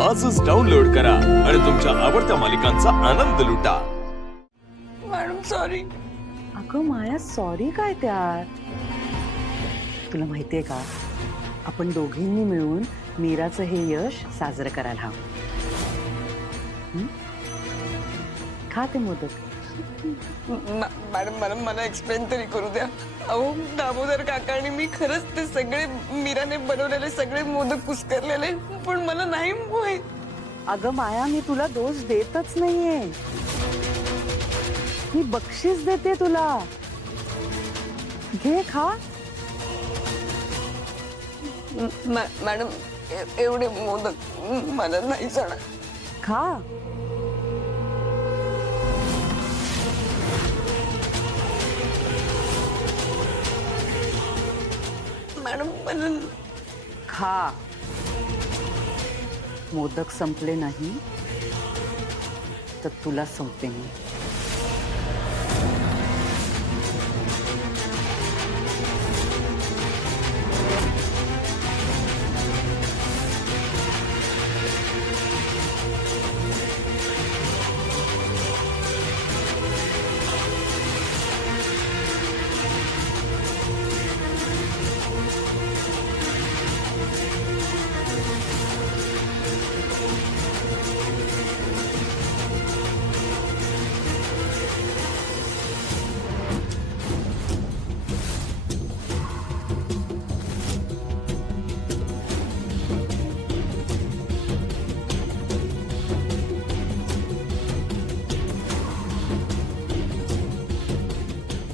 आजच डाउनलोड करा आणि तुमच्या आवडत्या मालिकांचा आनंद लुटा। Madam sorry. अगं माया सॉरी काय त्यात? तुला माहितीये का, आपण दोघींनी मिळून मीराचं हे यश साजरं करायला हवं। खा ते मोदक। मॅडम मला एक्सप्लेन तरी करू द्या। अहो दामोदर काकांनी मी खरंच ते सगळे मीराने बनवलेले सगळे मोदक कुस्करलेले, पण मला नाही माहित। अगं माया, मी तुला दोष देतच नाहीये, मी बक्षीस देते तुला। घे खा। मॅडम एवढे मोदक मला नाही जाणार। खा। मॅडम मला खा। मोदक संपले नाही तर तुला संपते मी।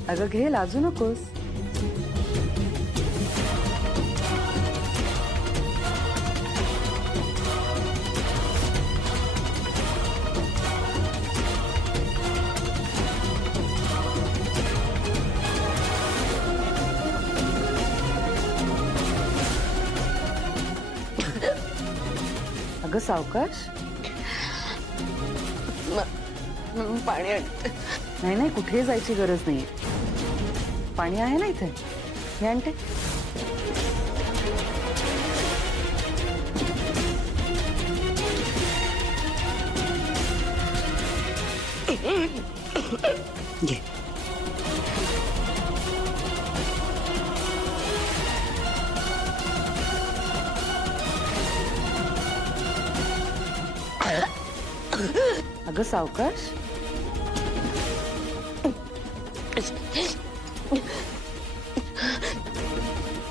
अगं घे, लाजू नकोस। अगं सावकाश। पाणी आणते। नाही नाही, कुठे जायची गरज नाहीये, पाणी आहे ना इथे, हे आणते। घे। अगं सावकाश।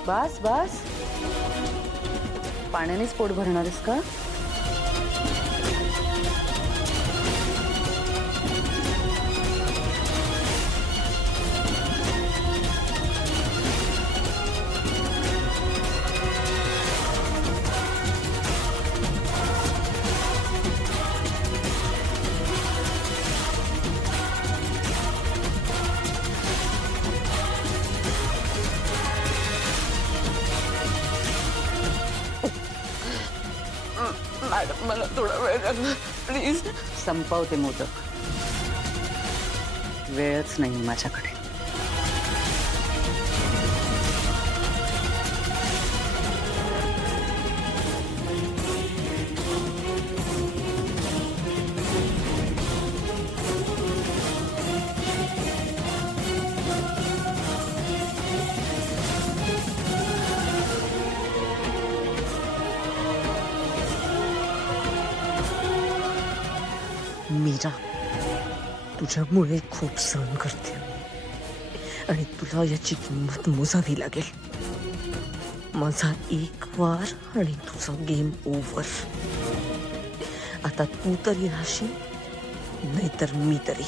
बस बस, पाण्यानेच पोट भरणारस का? मॅडम मला थोडा वेळ द्या प्लीज। संपवते मोदक, वेळच नाही माझ्याकडे। मीरा, तुझ्यामुळे खूप सहन करते आणि तुला याची किंमत मोजावी लागेल। माझा एक वार आणि तुझा गेम ओव्हर। आता तू तरी राहशील, नाहीतर मी तरी।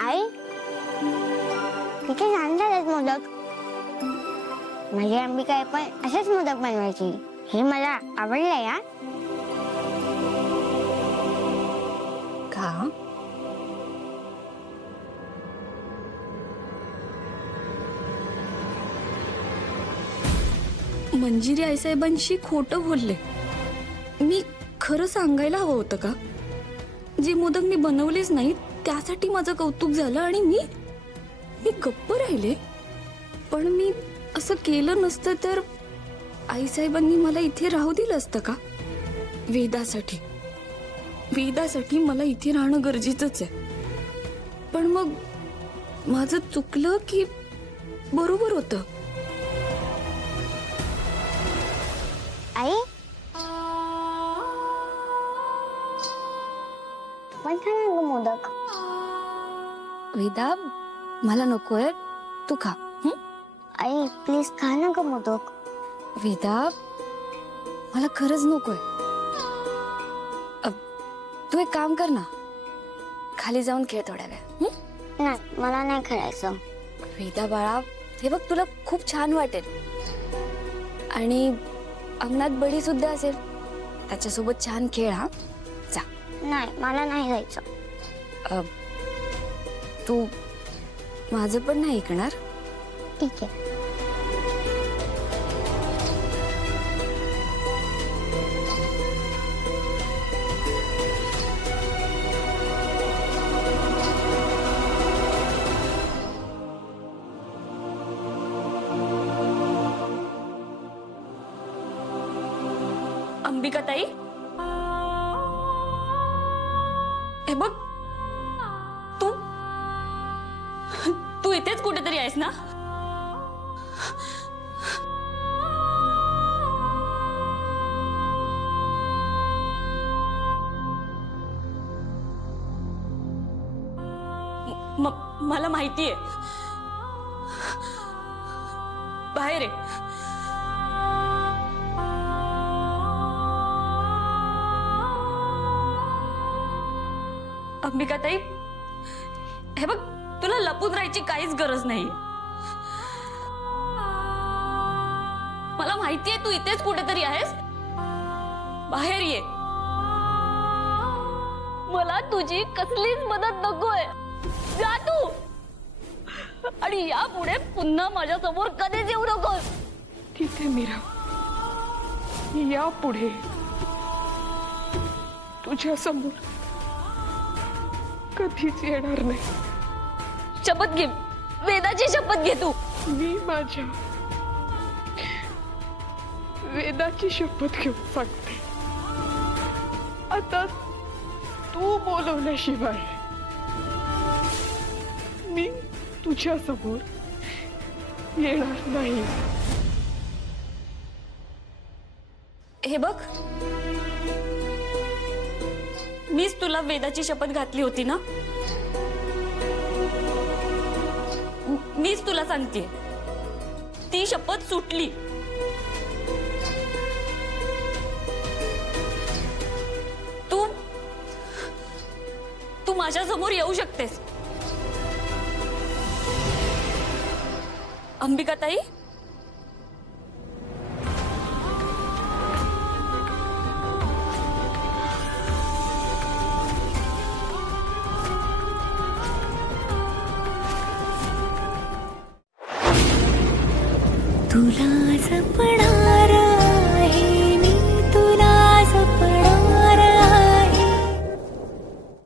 आई किती छान झालेत मोदक। माझी अंबिका पण असेच मोदक बनवायची, हे मला आवडलंय। या का? मंजिरी आईसाहेबांशी खोटं बोलले। मी खरं सांगायला हवं होतं का? जे मोदक मी बनवलेच नाहीत त्यासाठी माझं कौतुक झालं आणि मी गप्प राहिले. पण मी असं केलं नसतं तर आईसाहेबांनी मला इथे राहू दिलं असतं का? वेदासाठी मला इथे राहणं गरजेचंच आहे. पण मग माझं चुकलं की बरोबर होतं? आई पण खा ना ग मोदक. वेदा मला नकोय, तू खा. आई प्लीज खा ना ग मोदक. वेदा मला खरंच नकोय. तू एक काम कर ना, खाली जाऊन खेळ थोड्या वेळ. नाही मला नाही खेळायचं. वेदा बाळा, हे बघ तुला खूप छान वाटेल. आणि अंगणात बडी सुद्धा असेल, त्याच्यासोबत छान खेळ. हा जा. नाही मला नाही जायचं. तू माझं पण नाही ऐकणार? ठीक आहे. अंबिका ताई, हे बघ तू इथेच कुठेतरी आहेस ना? मला माहितीये बाहेर आहे. अंबिका ताई, हे बघ तुला लपून राहायची काहीच गरज नाही. मला माहितीये तू इथेच कुठेतरी आहेस. बाहेर ये. मला तुझी कसलीच मदत नकोय. जा तू. आणि यापुढे पुन्हा माझ्या समोर कधीच येऊ नकोस. ठीक आहे मीरा, यापुढे तुझ्या समोर कधीच येणार नाही. शपथ घे, वेदाची शपथ घे तू. मी माझ्या वेदाची शपथ घेऊन सांगते, आता तू बोलवल्याशिवाय मी तुझ्या समोर येणार नाही. हे बघ, मीच तुला वेदाची शपथ घातली होती ना. मीच तुला सांगते, ती शपथ सुटली. तू माझ्या समोर येऊ शकतेस. अंबिका ताई, तुला जपणार